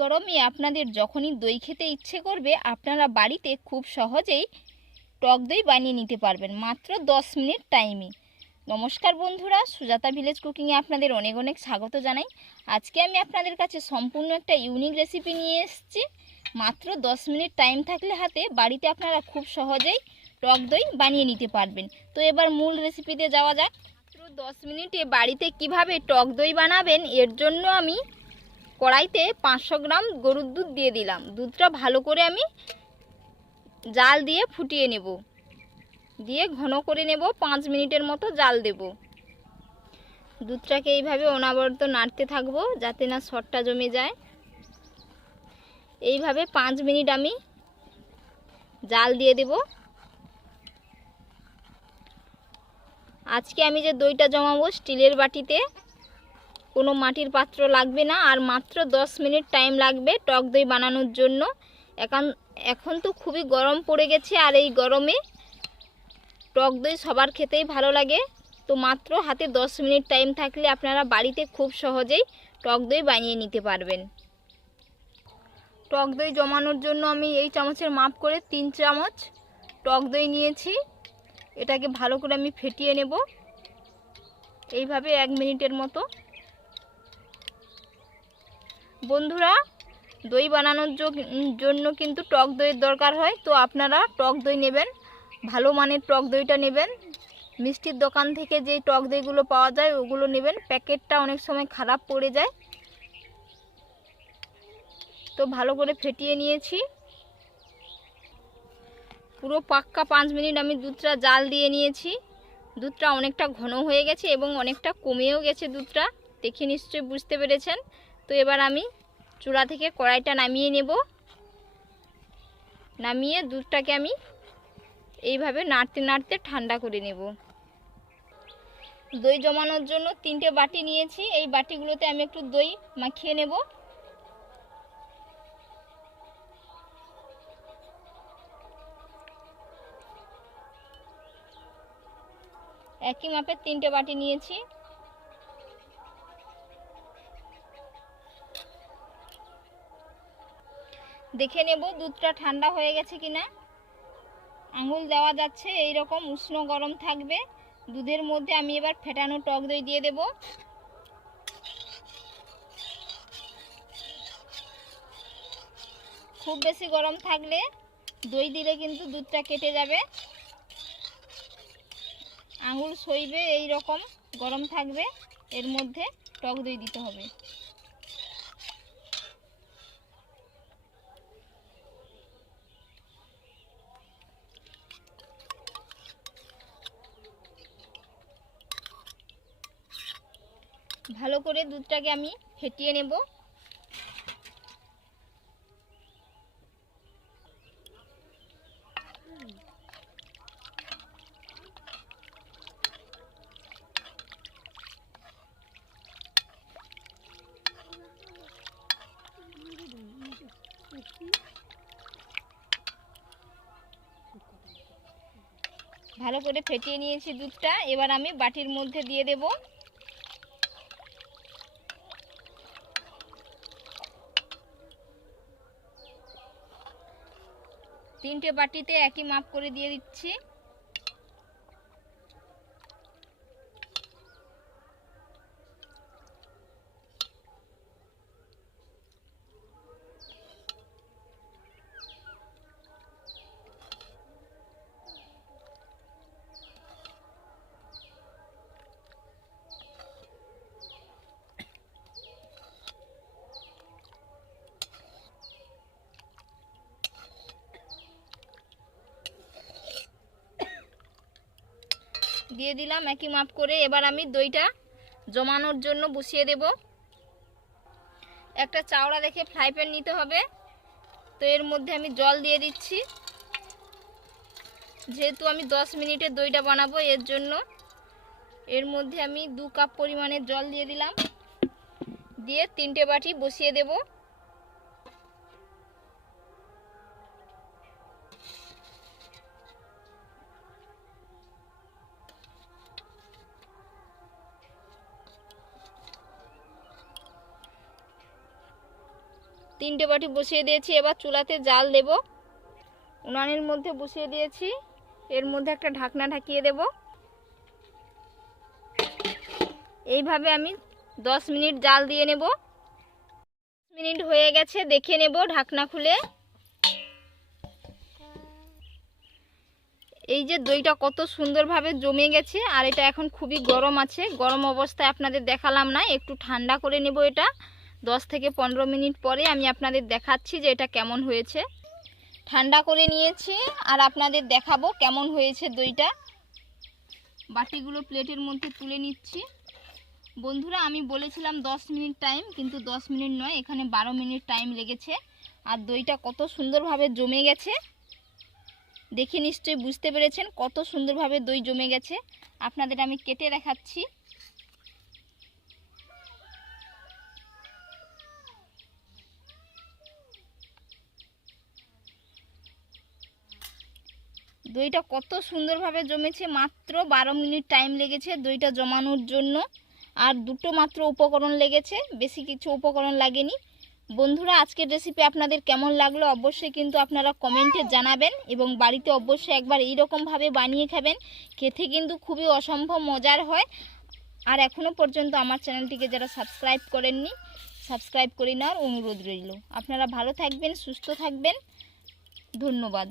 গরমে আপনাদের যখনই দই খেতে ইচ্ছে করবে, আপনারা বাড়িতে খুব সহজেই টক দই বানিয়ে নিতে পারবেন, মাত্র দশ মিনিট টাইমে। নমস্কার বন্ধুরা, সুজাতা ভিলেজ কুকিংয়ে আপনাদের অনেক অনেক স্বাগত জানাই। আজকে আমি আপনাদের কাছে সম্পূর্ণ একটা ইউনিক রেসিপি নিয়ে এসেছি। মাত্র দশ মিনিট টাইম থাকলে হাতে বাড়িতে আপনারা খুব সহজেই টক দই বানিয়ে নিতে পারবেন। তো এবার মূল রেসিপিতে যাওয়া যাক। মাত্র দশ মিনিটে বাড়িতে কীভাবে টক দই বানাবেন, এর জন্য আমি কড়াইতে পাঁচশো গ্রাম গরুর দুধ দিয়ে দিলাম। দুধটা ভালো করে আমি জাল দিয়ে ফুটিয়ে নেব। দিয়ে ঘন করে নেব, পাঁচ মিনিটের মতো জাল দেব। দুধটাকে এইভাবে অনাবরত নাড়তে থাকব যাতে না সরটা জমে যায়। এইভাবে পাঁচ মিনিট আমি জাল দিয়ে দেব। আজকে আমি যে দইটা জমাবো স্টিলের বাটিতে কোনো মাটির পাত্র লাগবে না আর মাত্র দশ মিনিট টাইম লাগবে টক দই বানানোর জন্য। এখন এখন তো খুবই গরম পড়ে গেছে আর এই গরমে টক দই সবার খেতেই ভালো লাগে। তো মাত্র হাতে দশ মিনিট টাইম থাকলে আপনারা বাড়িতে খুব সহজেই টক দই বানিয়ে নিতে পারবেন। টক দই জমানোর জন্য আমি এই চামচের মাপ করে তিন চামচ টক দই নিয়েছি। এটাকে ভালো করে আমি ফেটিয়ে নেব। এইভাবে এক মিনিটের মতো। বন্ধুরা, দই বানানোর জন্য কিন্তু টক দইয়ের দরকার হয়। তো আপনারা টক দই নেবেন, ভালো মানের টক দইটা নেবেন। মিষ্টির দোকান থেকে যেই টক দইগুলো পাওয়া যায়, ওগুলো নেবেন। প্যাকেটটা অনেক সময় খারাপ পড়ে যায়। তো ভালো করে ফেটিয়ে নিয়েছি। পুরো পাক্কা পাঁচ মিনিট আমি দুধটা জাল দিয়ে নিয়েছি। দুধটা অনেকটা ঘন হয়ে গেছে এবং অনেকটা কমেও গেছে দুধটা। দেখে নিশ্চয়ই বুঝতে পেরেছেন। তো এবার আমি চূড়া থেকে কড়াইটা নামিয়ে নেব। নামিয়ে দুধটাকে আমি এইভাবে নাড়তে নাড়তে ঠান্ডা করে নেব। দই জমানোর জন্য তিনটে বাটি নিয়েছি। এই বাটিগুলোতে আমি একটু দই মাখিয়ে নেব। একই মাপের তিনটে বাটি নিয়েছি। দেখে নেব দুধটা ঠান্ডা হয়ে গেছে কিনা। আঙুল দেওয়া যাচ্ছে এই রকম উষ্ণ গরম থাকবে। দুধের মধ্যে আমি এবার ফেটানো টক দই দিয়ে দেব। খুব বেশি গরম থাকলে দই দিলে কিন্তু দুধটা কেটে যাবে। আঙুল সইবে এই রকম গরম থাকবে। এর মধ্যে টক দই দিতে হবে। ভালো করে দুধটাকে আমি ফেটিয়ে নেব। ভালো করে ফেটিয়ে নিয়েছি দুধটা। এবার আমি বাটির মধ্যে দিয়ে দেবো। তিনটে বাটিতে একই মাপ করে দিয়ে দিচ্ছি। দিয়ে দিলাম, একই মাপ করে। এবার আমি দইটা জমানোর জন্য বসিয়ে দেব। একটা চাওড়া দেখে ফ্রাই প্যান নিতে হবে। তো এর মধ্যে আমি জল দিয়ে দিচ্ছি। যেহেতু আমি দশ মিনিটে দইটা বানাবো, এর জন্য এর মধ্যে আমি দু কাপ পরিমাণের জল দিয়ে দিলাম। দিয়ে তিনটে বাটি বসিয়ে দেবো। তিনটে বাটি বসিয়ে দিয়েছি, এবার চুলাতে জাল দেব। উনানের মধ্যে বসিয়ে দিয়েছি, এর মধ্যে একটা ঢাকনা ঢাকিয়ে দেব। এইভাবে আমি দশ মিনিট জাল দিয়ে নেব। মিনিট হয়ে গেছে, দেখে নেব ঢাকনা খুলে। এই যে দইটা কত সুন্দরভাবে জমে গেছে, আর এটা এখন খুবই গরম আছে। গরম অবস্থায় আপনাদের দেখালাম না, একটু ঠান্ডা করে নেব এটা। দশ থেকে পনেরো মিনিট পরে আমি আপনাদের দেখাচ্ছি যে এটা কেমন হয়েছে। ঠান্ডা করে নিয়েছি আর আপনাদের দেখাবো কেমন হয়েছে দইটা। বাটিগুলো প্লেটের মধ্যে তুলে নিচ্ছি। বন্ধুরা, আমি বলেছিলাম দশ মিনিট টাইম, কিন্তু দশ মিনিট নয়, এখানে বারো মিনিট টাইম লেগেছে। আর দইটা কত সুন্দরভাবে জমে গেছে। দেখে নিশ্চয়ই বুঝতে পেরেছেন কত সুন্দরভাবে দই জমে গেছে। আপনাদের আমি কেটে দেখাচ্ছি। দইটা কত সুন্দরভাবে জমেছে, মাত্র বারো মিনিট টাইম লেগেছে দইটা জমানোর জন্য। আর দুটো মাত্র উপকরণ লেগেছে, বেশি কিছু উপকরণ লাগেনি। বন্ধুরা, আজকের রেসিপি আপনাদের কেমন লাগল অবশ্যই কিন্তু আপনারা কমেন্টে জানাবেন এবং বাড়িতে অবশ্যই একবার এইরকমভাবে বানিয়ে খাবেন। খেতে কিন্তু খুবই অসম্ভব মজার হয়। আর এখনও পর্যন্ত আমার চ্যানেলটিকে যারা সাবস্ক্রাইব করেননি সাবস্ক্রাইব করে নেওয়ার অনুরোধ রইল। আপনারা ভালো থাকবেন, সুস্থ থাকবেন। ধন্যবাদ।